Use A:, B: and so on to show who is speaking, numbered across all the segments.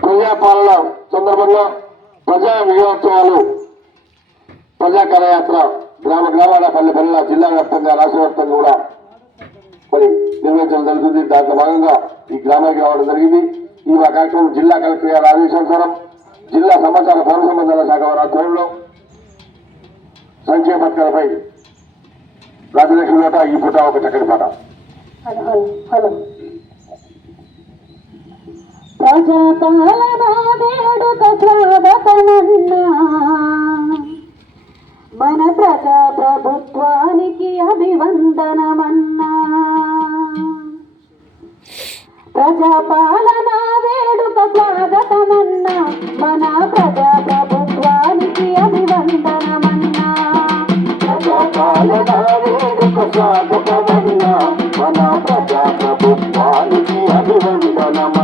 A: ప్రజాపాలన సందర్భంగా ప్రజా విజయోత్సవాలు ప్రజా కళయాత్ర గ్రామ గ్రామాల పల్లె పల్లెల జిల్లా వ్యాప్తంగా రాష్ట్ర వ్యాప్తంగా కూడా మరి నిర్వహించడం జరుగుతుంది. దాంట్లో భాగంగా ఈ గ్రామానికి రావడం జరిగింది. ఈ మా కార్యక్రమం జిల్లా కలెక్టర్ గారి ఆదేశానుసారం జిల్లా సమాచార పౌర సంబంధాల శాఖ వారి ఆధ్వర్యంలో సంక్షేమ పథకాలపై రాజలక్ష్మి నోట ఈ పూట ఒక చక్కటి పాట.
B: Hello hello. ప్రజాపాలన వేడుక స్వాగతమన్నా మన ప్రజా ప్రభుత్వానికి అభివందనమన్నా. ప్రజాపాలన వేడుక స్వాగతమన్నా మన ప్రజా ప్రభుత్వానికి అభివందనమన్నా.
A: ప్రజాపాలన వేడుక స్వాగతమన్నా మన ప్రజా ప్రభుత్వానికి అభివందనమన్నా.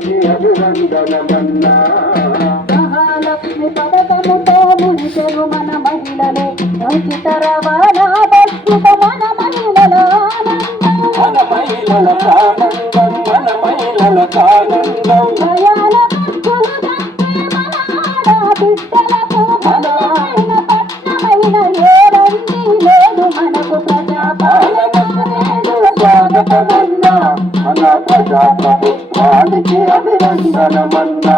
B: అభివందనమన్నా. మహాలక్ష్మి పథకముతో మునిచెను మన మహిళలు. ఉచిత రవాణా బస్సుక మన మహిళల
A: మన మహిళల ఆనందం మన మహిళల ఆనందం
B: మన ఆడబిడ్డలకు లేదు మనకు ప్రజాపాలన లేదు
A: స్వాగతమన్నా మన ప్రజా ప్రభుత్వానికి అభివందనమన్నా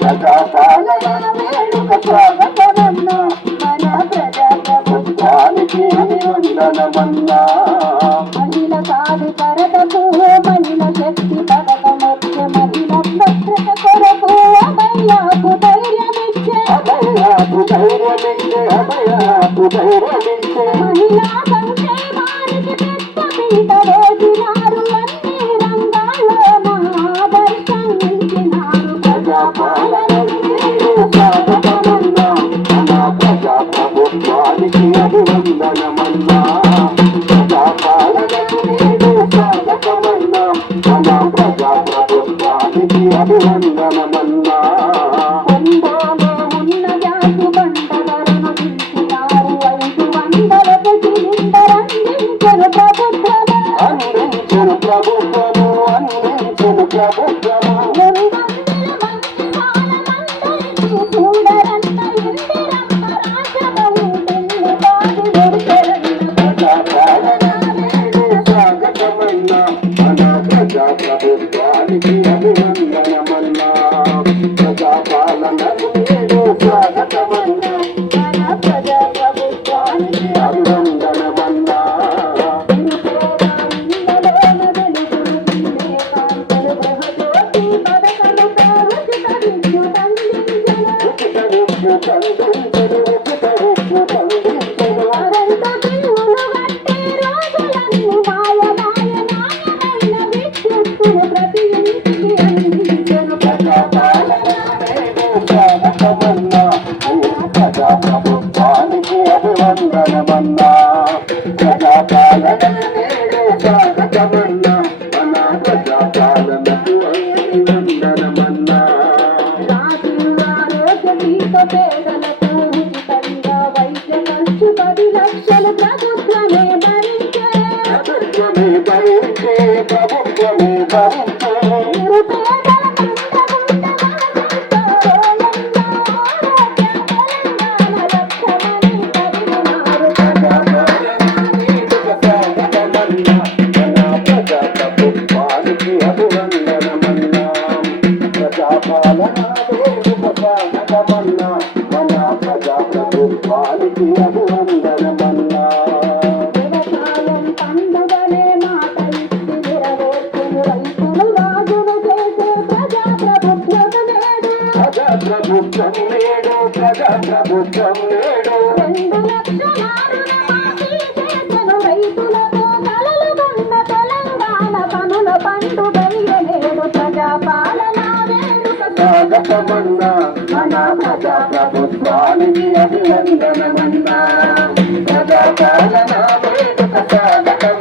A: ప్రజాపాలన వేడుక స్వాగతమన్నా.
B: మన ప్రజా
A: ప్రభుత్వానికి అభివందనమన్నా
B: మహిళ సాధికారతకు మహిళ శక్తి పథకమొచ్చే మహిళ భద్రత కొరకు అభయాకు ధైర్యమిచ్చే.
A: అభయాకు ధైర్యమిచ్చే అభయాకు ధైర్యమిచ్చే.
B: మహిళా
A: ప్రభుత్వానికి అభివృద్ధి Thank you. ప్రజాపాలన స్వాగతమన్నా మన ప్రజా ప్రభుత్వానికి అభినందనమన్నా. ప్రజాపాలన వేడుక స్వాగతమన్నా